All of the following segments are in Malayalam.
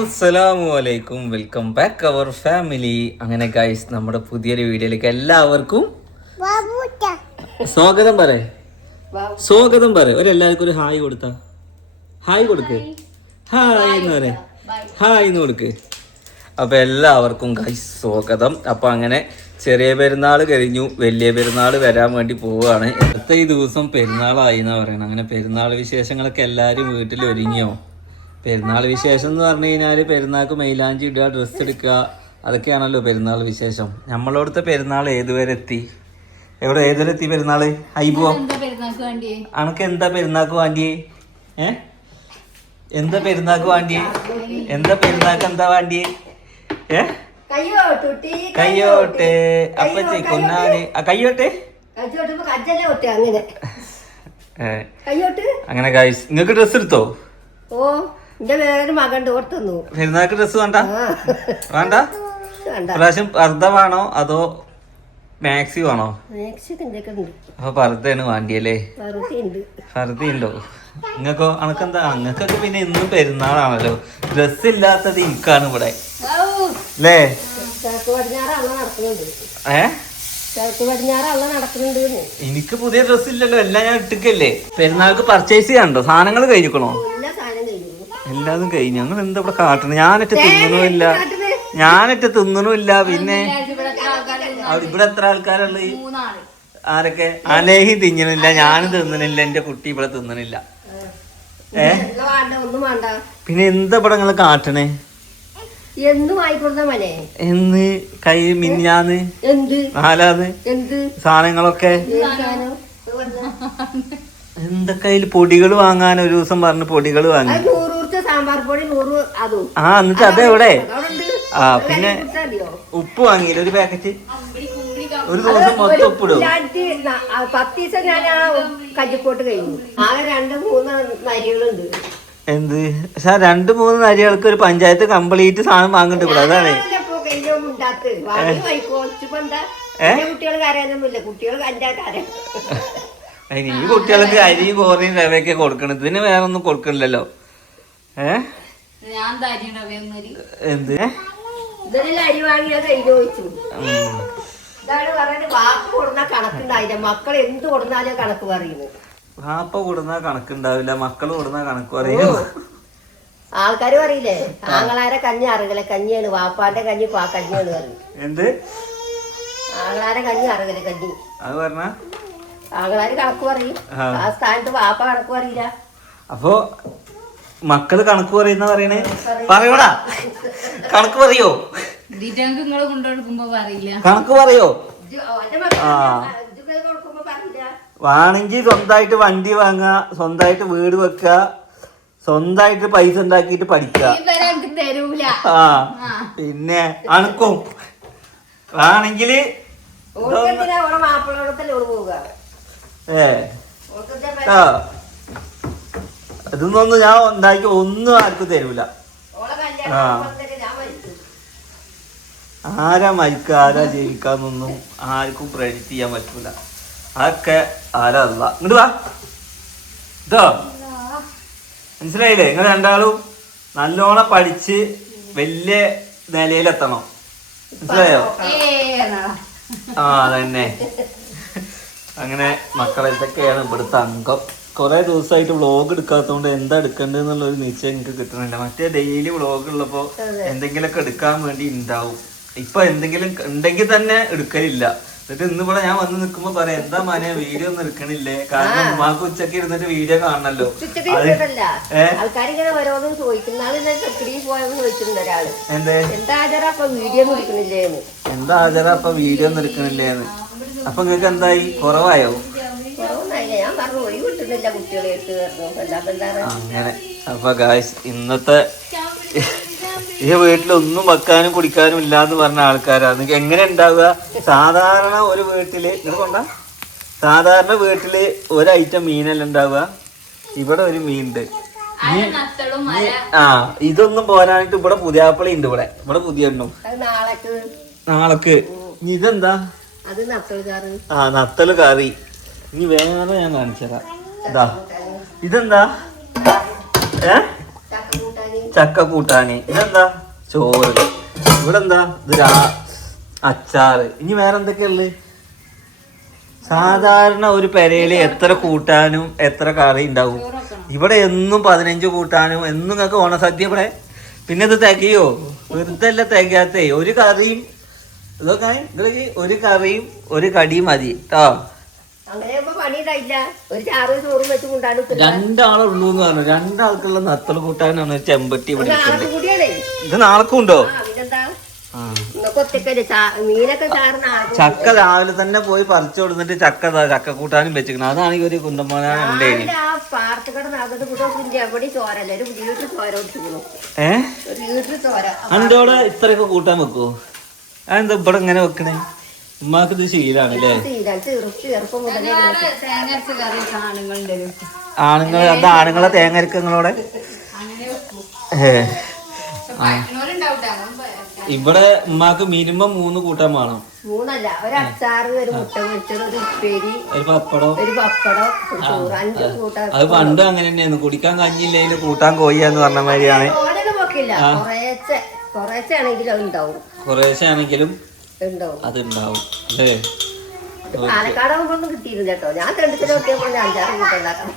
അസ്സലാമു വെൽക്കം ബാക്ക് അവർ ഫാമിലി. അങ്ങനെ ഗൈസ്, നമ്മുടെ പുതിയൊരു വീഡിയോയിലേക്ക് എല്ലാവർക്കും സ്വാഗതം പറയേ. സ്വാഗതം പറ. ഒരെല്ലാവർക്കും ഒരു ഹായ് കൊടുത്താ. ഹായ് കൊടുക്ക്. ഹായ് എന്ന് പറ. ഹായ് എന്ന് കൊടുക്ക്. അപ്പൊ എല്ലാവർക്കും ഗൈസ് സ്വാഗതം. അപ്പൊ അങ്ങനെ ചെറിയ പെരുന്നാൾ കഴിഞ്ഞു, വലിയ പെരുന്നാൾ വരാൻ വേണ്ടി പോവുകയാണ്. അടുത്ത ഈ ദിവസം പെരുന്നാളായി എന്നാ പറയണം. അങ്ങനെ പെരുന്നാൾ വിശേഷങ്ങളൊക്കെ എല്ലാവരും വീട്ടിൽ ഒരുങ്ങിയോ? പെരുന്നാൾ വിശേഷം എന്ന് പറഞ്ഞു കഴിഞ്ഞാൽ പെരുന്നാൾക്ക് മൈലാഞ്ചി ഇടുക, ഡ്രസ്സ് എടുക്കുക, അതൊക്കെയാണല്ലോ പെരുന്നാൾ വിശേഷം. നമ്മളോടത്തെ പെരുന്നാൾ ഏതുവരെ എത്തി? ഏതുവരെ എത്തി പെരുന്നാള്? ഹൈബോ അനക്ക് എന്താ പെരുന്നാൾക്ക് വേണ്ടിയേ? എന്താ പെരുന്നാൾക്ക് വേണ്ടിയേ? എന്താ പെരുന്നാൾക്ക് എന്താ വേണ്ടിയേ? കയ്യോട്ടെ അപ്പച്ചി കൊന്നാല് കയ്യോട്ടെ. അങ്ങനെ ഗൈസ്, നിങ്ങക്ക് ഡ്രസ് എടുത്തോ? പെരുന്നാൾക്ക് ഡ്രസ് വേണ്ട? വേണ്ട. പ്രാവശ്യം പർദ്ദ വേണോ അതോ മാക്സി വേണോ? അപ്പൊ പർദ്ദയാണ് വേണ്ടിയല്ലേ? പർദ്ദ ഉണ്ടോ നിങ്ങൾക്കോ? അനക്കെന്താ? നിങ്ങൾക്കൊക്കെ പിന്നെ ഇന്നും പെരുന്നാളാണല്ലോ. ഡ്രസ് ഇല്ലാത്തത് എനിക്കാണ് ഇവിടെ അല്ലേ? എനിക്ക് പുതിയ ഡ്രസ് ഇല്ലല്ലോ, എല്ലാം ഞാൻ ഇട്ടിക്കല്ലേ. പെരുന്നാൾക്ക് പർച്ചേസ് ചെയ്യാണ്ടോ? സാധനങ്ങൾ കഴിഞ്ഞിക്കണോ? എല്ലാതും കഴിഞ്ഞു. ഞങ്ങൾ എന്താ ഇവിടെ കാട്ടണം? ഞാനിട്ട് തിന്നണമില്ല. പിന്നെ ഇവിടെ എത്ര ആൾക്കാരുള്ളത്? ആരൊക്കെ? അലേഹി തിന്നണില്ല, ഞാനും തിന്നണില്ല, എന്റെ കുട്ടി ഇവിടെ തിന്നണില്ല. പിന്നെ എന്താ ഇവിടെ നിങ്ങള് കാട്ടണേ? എന്ന് കൈ മിന്നാന്ന് നാലാന്ന് സാധനങ്ങളൊക്കെ എന്തൊക്കെ അതിൽ പൊടികൾ വാങ്ങാൻ ഒരു ദിവസം പറഞ്ഞു. പൊടികൾ വാങ്ങി. എന്നിട്ട് അതെവിടെ? പിന്നെ ഉപ്പ് വാങ്ങിയില്ല ഒരു പാക്കറ്റ്. ഒരു ദിവസം മൊത്തം ഉപ്പിടും. 10 ദിവസം ഞാൻ കല്ലിപ്പോട്ട് കഴിഞ്ഞു. ആകെ 2-3 നരികളുണ്ട്. എന്ത്? പക്ഷെ 2-3 നരികൾക്ക് ഒരു പഞ്ചായത്ത് കംപ്ലീറ്റ് സാധനം വാങ്ങണ്ട ഇവിടെ. അതാണ് കുട്ടികൾ കരയാനൊന്നുമില്ല. കുട്ടികൾ കരയാൻ ഈ കുട്ടികൾക്ക് അരി കോറിയും റവയൊക്കെ കൊടുക്കണം. ഇതിന് വേറെ ഒന്നും കൊടുക്കണില്ലല്ലോ. എന്ത് അരി വാങ്ങിയാ കഴിഞ്ഞു ചോദിച്ചു. ഇതാണ് പറഞ്ഞത്. വാപ്പ കൊടുന്ന കണക്കുണ്ടായില്ല. മക്കൾ എന്ത് കൊടുന്നാലും കണക്ക് പറയുന്നു. വാപ്പ കൊടുന്ന കണക്കുണ്ടാവില്ല, മക്കള് കൊടുന്ന കണക്ക് പറയൂ. ആൾക്കാര് പറയില്ലേ, ആങ്ങളാരെ കഞ്ഞി അറുകലെ കഞ്ഞിയാണ്, വാപ്പാന്റെ കഞ്ഞി കഞ്ഞിയാണ് പറയും. എന്ത്? ആങ്ങളാരെ കഞ്ഞി അറുകലെ കഞ്ഞി. അത് പറഞ്ഞ ആങ്ങളാര് കണക്ക് പറയും. ആ സ്ഥാനത്ത് വാപ്പ കണക്ക് പറയില്ല. അപ്പൊ മക്കള് കണക്ക് പറയുന്ന പറയണേ? പറയൂടാ. കണക്ക് പറയോ? കണക്ക് പറയോ? വേണമെങ്കിൽ സ്വന്തമായിട്ട് വണ്ടി വാങ്ങുക, സ്വന്തമായിട്ട് വീട് വെക്കുക, സ്വന്തമായിട്ട് പൈസ ഉണ്ടാക്കിയിട്ട് പഠിക്കുക. പിന്നെ അണക്കും വേണെങ്കില് ഇതൊന്നും ഞാൻ ഉണ്ടാക്കി ഒന്നും ആർക്കും തരൂല. ആരാ മരിക്കുക ആരാ ജീവിക്കാന്നൊന്നും ആർക്കും പ്രഡിക്റ്റ് ചെയ്യാൻ പറ്റൂല. അതൊക്കെ ആരാ അല്ല. ഇങ്ങോട്ട് വാ. ഇതോ മനസ്സിലായില്ലേ? നിങ്ങൾ രണ്ടാളും നല്ലോണം പഠിച്ച് വലിയ നിലയിലെത്തണം. മനസ്സിലായോ? അതന്നെ. അങ്ങനെ മക്കളെ ഇതൊക്കെയാണ് ഇവിടുത്തെ അംഗം. കുറെ ദിവസമായിട്ട് വ്ളോഗ് എടുക്കാത്തതുകൊണ്ട് എന്താ എടുക്കേണ്ടതെന്നുള്ളൊരു നിശ്ചയം എനിക്ക് കിട്ടണില്ല. മറ്റേ ഡെയിലി വ്ളോഗ് ഉള്ളപ്പോ എന്തെങ്കിലുമൊക്കെ എടുക്കാൻ വേണ്ടി ഉണ്ടാവും. ഇപ്പൊ എന്തെങ്കിലും ഉണ്ടെങ്കിൽ തന്നെ എടുക്കലില്ല. എന്നിട്ട് ഇന്നിവിടെ ഞാൻ വന്ന് നിൽക്കുമ്പോ പറയാം, എന്താ മാനെ വീഡിയോ ഒന്നും എടുക്കണില്ലേ? കാരണം ഉമ്മാക്ക് ഉച്ചക്ക് ഇരുന്നിട്ട് വീഡിയോ കാണണല്ലോ. ആൾക്കാരിങ്ങനെ ഓരോന്നും ചോദിക്കുന്ന എന്താ ആചാര അപ്പൊ വീഡിയോ ഒന്നും എടുക്കണില്ലേന്ന്. അപ്പൊ നിങ്ങക്ക് എന്തായി? കുറവായോ? അങ്ങനെ. അപ്പൊ ഗായ്സ്, ഇന്നത്തെ ഈ വീട്ടിലൊന്നും വെക്കാനും കുടിക്കാനും ഇല്ലാന്ന് പറഞ്ഞ ആൾക്കാരാണ്. നിങ്ങൾക്ക് എങ്ങനെ ഉണ്ടാവുക? സാധാരണ ഒരു വീട്ടില് സാധാരണ വീട്ടില് ഒരു ഐറ്റം മീനല്ല ഉണ്ടാവുക. ഇവിടെ ഒരു മീനുണ്ട്. ഇതൊന്നും പോരാനായിട്ട് ഇവിടെ പുതിയാപ്പിളി ഉണ്ട്. ഇവിടെ പുതിയ എണ്ണു നാളേക്ക്. ഇതെന്താ? നത്തല് കറി. ഇനി വേറെ ഞാൻ കാണിച്ചതാ. ഇതെന്താ? ചക്ക കൂട്ടാന്. ഇതെന്താ? ചോറ്. ഇവിടെ എന്താ? ഇത് അച്ചാറ്. ഇനി വേറെ എന്തൊക്കെയുള്ളത്? സാധാരണ ഒരു പെരയില് എത്ര കൂട്ടാനും എത്ര കറി ഉണ്ടാവും? ഇവിടെ എന്നും 15 കൂട്ടാനും എന്നും നിങ്ങൾക്ക് ഓണസദ്യ ഇവിടെ. പിന്നെ ഇത് തികയോ? വെറുതെ അല്ല തികയാത്തേ. ഒരു കറിയും ഇതൊക്കെ ഇതിലേക്ക് ഒരു കറിയും ഒരു കടിയും മതി കേട്ടോ. രണ്ടാളുള്ളൂ എന്ന് പറഞ്ഞു. രണ്ടാൾക്കുള്ള നത്തൽ കൂട്ടാനാണ് ചെമ്പട്ടി ഇവിടെ. ഇത് നാളെക്കും ഉണ്ടോ? ചക്ക രാവിലെ തന്നെ പോയി പറിച്ചു കൊടുത്തിട്ട് ചക്ക കൂട്ടാനും വെച്ചിരിക്കണം. അതാണ് ഈ ഒരു കുണ്ടമ്പോനാണ് ഉണ്ടായി. അന്റെ ഇത്രയൊക്കെ കൂട്ടാൻ വെക്കുവോ? അതെന്താ ഇവിടെ ഇങ്ങനെ വെക്കണേ? ഉമ്മാക്ക് ഇത് ശീലാണല്ലേ? ആണുങ്ങൾ അത് ആണുങ്ങളെ തേങ്ങരക്കങ്ങളോടെ ഇവിടെ ഉമ്മാക്ക് മിനിമം 3 കൂട്ടാൻ വേണം. 3 ഒരു അച്ചാറ്, ഒരു മുട്ട പൊരിച്ചത്, ഒരു ഉപ്പേരി, ഒരു പപ്പടം, ഒരു പപ്പടം, 5 കൂട്ടാൻ. അത് പണ്ട് അങ്ങനെ തന്നെയായിരുന്നു. കുടിക്കാൻ കഞ്ഞില്ലേലും കൂട്ടാൻ കോഴിയാന്ന് പറഞ്ഞ മാതിരിയാണ്. കുറേശ്ശെ ആണെങ്കിലും അത് ഉണ്ടാവും അല്ലേ? പാലക്കാടാകുമ്പോ കിട്ടിയിരുന്നു കേട്ടോ. ഞാൻ തെണ്ടിച്ചിട്ട് നോക്കിയപ്പോൾ 5-6 കൂട്ടം ഉണ്ടാക്കണം.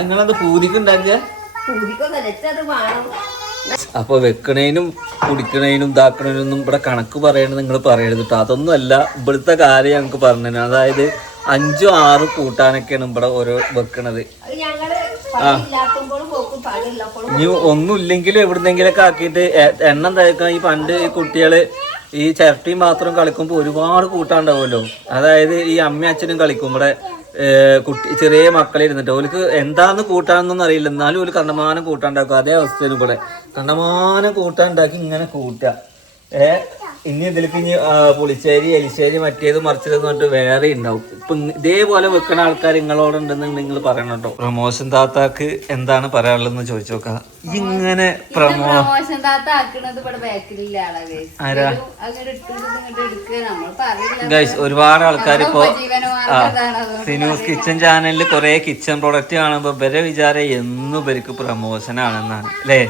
നിങ്ങളത് പൂതിക്ക് ഉണ്ടാക്കിയ പൂതിക്കൊന്നത് വേണം. അപ്പൊ വെക്കണേനും കുടിക്കണേനും ഇതാക്കണേനൊന്നും ഇവിടെ കണക്ക് പറയണത് നിങ്ങൾ പറയരുത് കേട്ടോ. അതൊന്നും അല്ല ഇവിടുത്തെ കാര്യം ഞങ്ങൾക്ക് പറഞ്ഞു. അതായത് 5-6 കൂട്ടാനൊക്കെയാണ് ഇവിടെ ഓരോ വെക്കണത്. ഇനി ഒന്നുമില്ലെങ്കിലും എവിടുന്നെങ്കിലൊക്കെ ആക്കിയിട്ട് എണ്ണം തേക്കാൻ. ഈ പണ്ട് ഈ കുട്ടികള് ഈ ചിരട്ടി മാത്രം കളിക്കുമ്പോൾ ഒരുപാട് കൂട്ടാണ്ടാവുമല്ലോ. അതായത് ഈ അമ്മയും അച്ഛനും കളിക്കും ഇവിടെ ചെറിയ മക്കളെ ഇരുന്നിട്ട്. ഓർക്ക് എന്താന്ന് കൂട്ടാനൊന്നും അറിയില്ല, എന്നാലും ഒരു കണ്ടമാനം കൂട്ടാണ്ടാക്കും. അതേ അവസ്ഥയിലും ഇവിടെ കണ്ടമാനം കൂട്ടാണ്ടാക്കി ഇങ്ങനെ കൂട്ടുക. ഇനി ഇതിലേക്ക് ഇനി പുളിശ്ശേരി, എലിശ്ശേരി, മറ്റേത് മറിച്ചത് പറഞ്ഞിട്ട് വേറെ ഉണ്ടാവും. ഇപ്പൊ ഇതേപോലെ വെക്കുന്ന ആൾക്കാർ നിങ്ങളോടുണ്ടെന്ന് നിങ്ങൾ പറയണം കേട്ടോ. പ്രമോഷൻ താത്താക്ക് എന്താണ് പറയാനുള്ളതെന്ന് ചോദിച്ചു നോക്കാം. ഇങ്ങനെ പ്രമോഷൻ ഗൈസ് ഒരുപാട് ആൾക്കാർ ഇപ്പോ സിനൂസ് കിച്ചൺ ചാനലിൽ കുറെ കിച്ചൺ പ്രൊഡക്റ്റ് കാണുമ്പോ ഇവരെ വിചാരം എന്നും ഇവർക്ക് പ്രമോഷൻ ആണെന്നാണ് അല്ലേ?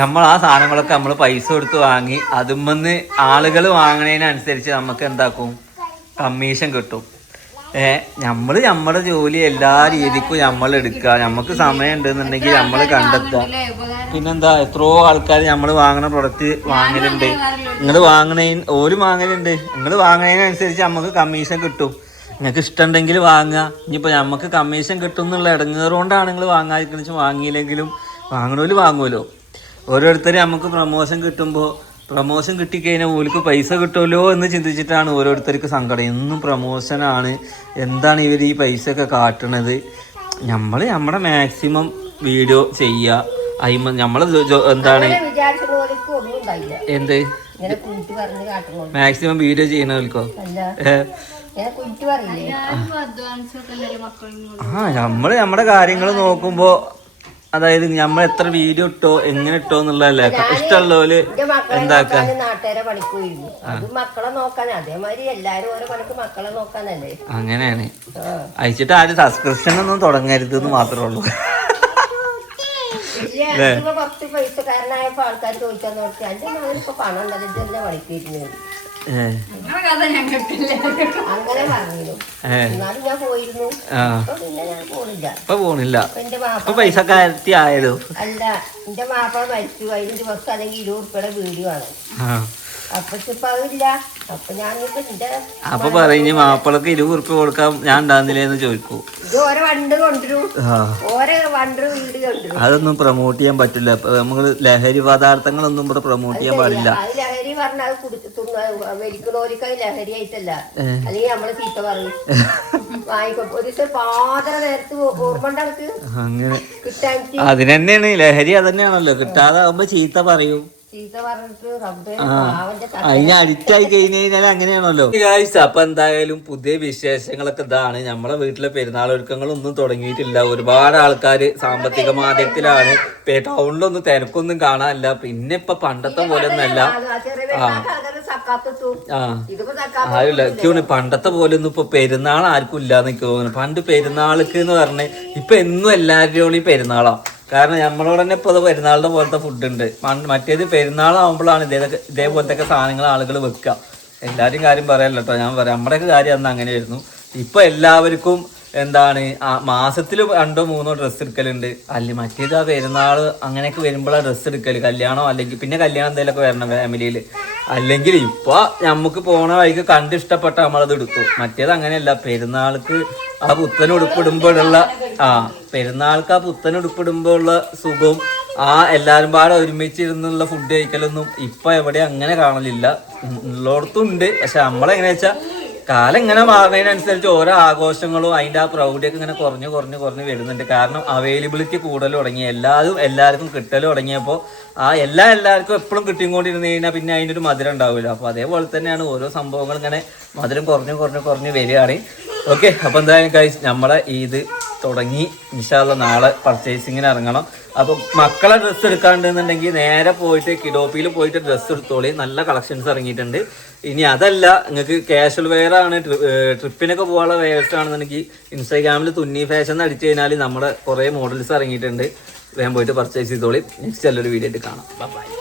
നമ്മൾ ആ സാധനങ്ങളൊക്കെ നമ്മൾ പൈസ കൊടുത്ത് വാങ്ങി അതുമെന്ന് ആളുകൾ വാങ്ങണതിനനുസരിച്ച് നമുക്ക് എന്താക്കും? കമ്മീഷൻ കിട്ടും. നമ്മുടെ ജോലി എല്ലാ രീതിക്കും നമ്മൾ എടുക്കുക. നമുക്ക് സമയം ഉണ്ടെന്നുണ്ടെങ്കിൽ നമ്മൾ കണ്ടെത്തുക. പിന്നെന്താ എത്രയോ ആൾക്കാർ നമ്മൾ വാങ്ങണ പ്രൊഡക്റ്റ് വാങ്ങലുണ്ട്. ഓര് വാങ്ങലുണ്ട്. നിങ്ങൾ വാങ്ങണതിനനുസരിച്ച് നമുക്ക് കമ്മീഷൻ കിട്ടും. നിങ്ങൾക്ക് ഇഷ്ടമുണ്ടെങ്കിൽ വാങ്ങുക. ഇനിയിപ്പോൾ നമുക്ക് കമ്മീഷൻ കിട്ടും എന്നുള്ള ഇടങ്ങേറുകൊണ്ടാണ് നിങ്ങൾ വാങ്ങാതിരിക്കണെന്ന്. വാങ്ങിയില്ലെങ്കിലും വാങ്ങണോല് വാങ്ങുമല്ലോ. ഓരോരുത്തരും നമുക്ക് പ്രമോഷൻ കിട്ടുമ്പോൾ പ്രമോഷൻ കിട്ടിക്കഴിഞ്ഞാൽ ഓർക്ക് പൈസ കിട്ടുമല്ലോ എന്ന് ചിന്തിച്ചിട്ടാണ് ഓരോരുത്തർക്ക് സങ്കടം. എന്നും പ്രമോഷനാണ്. എന്താണ് ഇവർ ഈ പൈസ ഒക്കെ കാട്ടണത്? നമ്മുടെ മാക്സിമം വീഡിയോ ചെയ്യുക. നമ്മൾ എന്താണ് എന്ത് മാക്സിമം വീഡിയോ ചെയ്യണവർക്കോ നമ്മുടെ കാര്യങ്ങൾ നോക്കുമ്പോ, അതായത് നമ്മൾ എത്ര വീഡിയോ ഇട്ടോ എങ്ങനെ ഇട്ടോ എന്നുള്ളതല്ലേ ഇഷ്ടമുള്ളവര് എന്താക്കാ അങ്ങനെയാണ്. അയച്ചിട്ട് ആരും സബ്സ്ക്രിപ്ഷൻ ഒന്നും തുടങ്ങരുത് എന്ന് മാത്രമേ ഉള്ളൂ. കുറച്ച് പൈസക്കാരനായപ്പോ ആൾക്കാർ ചോദിച്ചാൽ നോക്കിയാൽ ഇപ്പൊ പണം ഉണ്ടല്ലോ പഠിപ്പിക്കുന്നു. അങ്ങനെ പറഞ്ഞു. എന്നാലും ഞാൻ പോയിരുന്നു. പിന്നെ ഞാൻ പോണില്ല. ഇപ്പൊ പൈസക്കാരത്തി ആയാലോ? അല്ല, എന്റെ മാപ്പിള മരിച്ചു. 15 ദിവസം അല്ലെങ്കിൽ 20 ഉറുപ്പിയുടെ വീഡിയോ ആണ്. അപ്പൊ അതില്ല. അപ്പൊ പറഞ്ഞു മാപ്പിളക്ക് 20 ഉറുപ്പിക കൊടുക്കാം ഞാൻ ഉണ്ടാകുന്നില്ലേന്ന് ചോദിക്കൂ. ഓരോ വണ്ട് കൊണ്ടുവരും. ഓരോ വണ്ട് വീട് കൊണ്ടുവരും. അതൊന്നും പ്രൊമോട്ട് ചെയ്യാൻ പറ്റില്ല. നമ്മള് ലഹരി പദാർത്ഥങ്ങളൊന്നും ഇവിടെ പ്രൊമോട്ട് ചെയ്യാൻ പാടില്ല. ലഹരി പറഞ്ഞാൽ വലിക്കണോലിക്കായി ലഹരി ആയിട്ടല്ല. അല്ലെങ്കിൽ നമ്മള് ചീത്ത പറയും. വാങ്ങിക്കോ ഒരു ദിവസം പാതര നേരത്ത് ഓർമ്മ ഉണ്ടാക്ക് അങ്ങനെ കിട്ടാൻ. അതിനെന്നെയാണ് ലഹരി. അതന്നെയാണല്ലോ. കിട്ടാതാവുമ്പോ ചീത്ത പറയും. അതിന് അഡിക്റ്റ് ആയി കഴിഞ്ഞാൽ അങ്ങനെയാണല്ലോ. അപ്പൊ എന്തായാലും പുതിയ വിശേഷങ്ങളൊക്കെ ഇതാണ്. നമ്മളെ വീട്ടിലെ പെരുന്നാൾ ഒരുക്കങ്ങളൊന്നും തുടങ്ങിയിട്ടില്ല. ഒരുപാട് ആൾക്കാര് സാമ്പത്തിക മാന്ദ്യത്തിലാണ്. ടൗണിലൊന്നും തിരക്കൊന്നും കാണാനില്ല. പിന്നെ ഇപ്പൊ പണ്ടത്തെ പോലെ ഒന്നല്ല. ആരില്ല. പണ്ടത്തെ പോലെ ഒന്നും ഇപ്പൊ പെരുന്നാൾ ആർക്കും ഇല്ലാന്ന് എനിക്ക് തോന്നുന്നു. പണ്ട് പെരുന്നാൾക്ക് എന്ന് പറഞ്ഞ് ഇപ്പൊ എന്നും എല്ലാവരുടെയും പെരുന്നാളാ. കാരണം നമ്മളോട് തന്നെ ഇപ്പോൾ പെരുന്നാളിന്റെ പോലത്തെ ഫുഡ് ഉണ്ട്. മറ്റേത് പെരുന്നാളാവുമ്പോഴാണ് ഇതേപോലത്തെ സാധനങ്ങൾ ആളുകൾ വെക്കുക. എല്ലാവരും കാര്യം പറയാമല്ലോ കേട്ടോ, ഞാൻ പറയാം നമ്മുടെയൊക്കെ കാര്യം അന്ന് അങ്ങനെയായിരുന്നു. ഇപ്പൊ എല്ലാവർക്കും എന്താണ് മാസത്തിൽ 2-3 ഡ്രസ്സ് എടുക്കലുണ്ട്. അല്ലെങ്കിൽ മറ്റേത് ആ പെരുന്നാള് അങ്ങനെയൊക്കെ വരുമ്പോഴാണ് ഡ്രസ്സ് എടുക്കല്. കല്യാണം അല്ലെങ്കിൽ പിന്നെ കല്യാണം എന്തെങ്കിലുമൊക്കെ വരണം ഫാമിലിയിൽ. അല്ലെങ്കിൽ ഇപ്പൊ നമുക്ക് പോണ വഴിക്ക് കണ്ടിഷ്ടപ്പെട്ട നമ്മളത് എടുത്തു. മറ്റേത് അങ്ങനെയല്ല. പെരുന്നാൾക്ക് ആ പുത്തൻ ഉടുപ്പിടുമ്പോഴുള്ള പെരുന്നാൾക്ക് ആ പുത്തൻ ഉടുപ്പിടുമ്പോഴുള്ള സുഖവും എല്ലാവരും പാടെ ഒരുമിച്ചിരുന്നുള്ള ഫുഡ് കഴിക്കലൊന്നും ഇപ്പൊ എവിടെ അങ്ങനെ കാണലില്ല. ഉള്ളിടത്തും ഉണ്ട്. പക്ഷെ നമ്മളെങ്ങനെയാ വെച്ചാൽ കാലം ഇങ്ങനെ മാറുന്നതിനനുസരിച്ച് ഓരോ ആഘോഷങ്ങളും അതിൻ്റെ ആ പ്രൗഢിയൊക്കെ ഇങ്ങനെ കുറഞ്ഞു വരുന്നുണ്ട്. കാരണം അവൈലബിലിറ്റി കൂടുതൽ തുടങ്ങി, എല്ലാവർക്കും കിട്ടൽ തുടങ്ങിയപ്പോൾ എല്ലാവർക്കും എപ്പോഴും കിട്ടിക്കൊണ്ടിരുന്നു കഴിഞ്ഞാൽ പിന്നെ അതിൻ്റെ ഒരു മധുരം ഉണ്ടാവില്ല. അപ്പോൾ അതേപോലെ തന്നെയാണ് ഓരോ സംഭവങ്ങൾ ഇങ്ങനെ മധുരം കുറഞ്ഞു വരികയാണ്. ഓക്കെ, അപ്പോൾ എന്തായാലും ഗൈസ് നമ്മളെ ഇത് തുടങ്ങി. ഇൻഷാ അല്ലാഹ് നാളെ പർച്ചേസിങ്ങിന് ഇറങ്ങണം. അപ്പോൾ മക്കളെ ഡ്രസ്സ് എടുക്കാണ്ടെന്നുണ്ടെങ്കിൽ നേരെ പോയിട്ട് കിഡോപ്പിയിൽ പോയിട്ട് ഡ്രസ്സ് എടുത്തോളി. നല്ല കളക്ഷൻസ് ഇറങ്ങിയിട്ടുണ്ട്. ഇനി അതല്ല നിങ്ങൾക്ക് കാഷ്വൽ വെയർ ആണ്, ട്രിപ്പിനൊക്കെ പോകാനുള്ള വെയർസ് ആണെന്നുണ്ടെങ്കിൽ ഇൻസ്റ്റാഗ്രാമിൽ തുന്നി ഫാഷൻ അടിച്ചു കഴിഞ്ഞാൽ നമ്മുടെ കുറേ മോഡൽസ് ഇറങ്ങിയിട്ടുണ്ട്. വേഗം പോയിട്ട് പർച്ചേസ് ചെയ്തോളി. നെക്സ്റ്റ് നല്ലൊരു വീഡിയോ ആയിട്ട് കാണാം. ബൈ.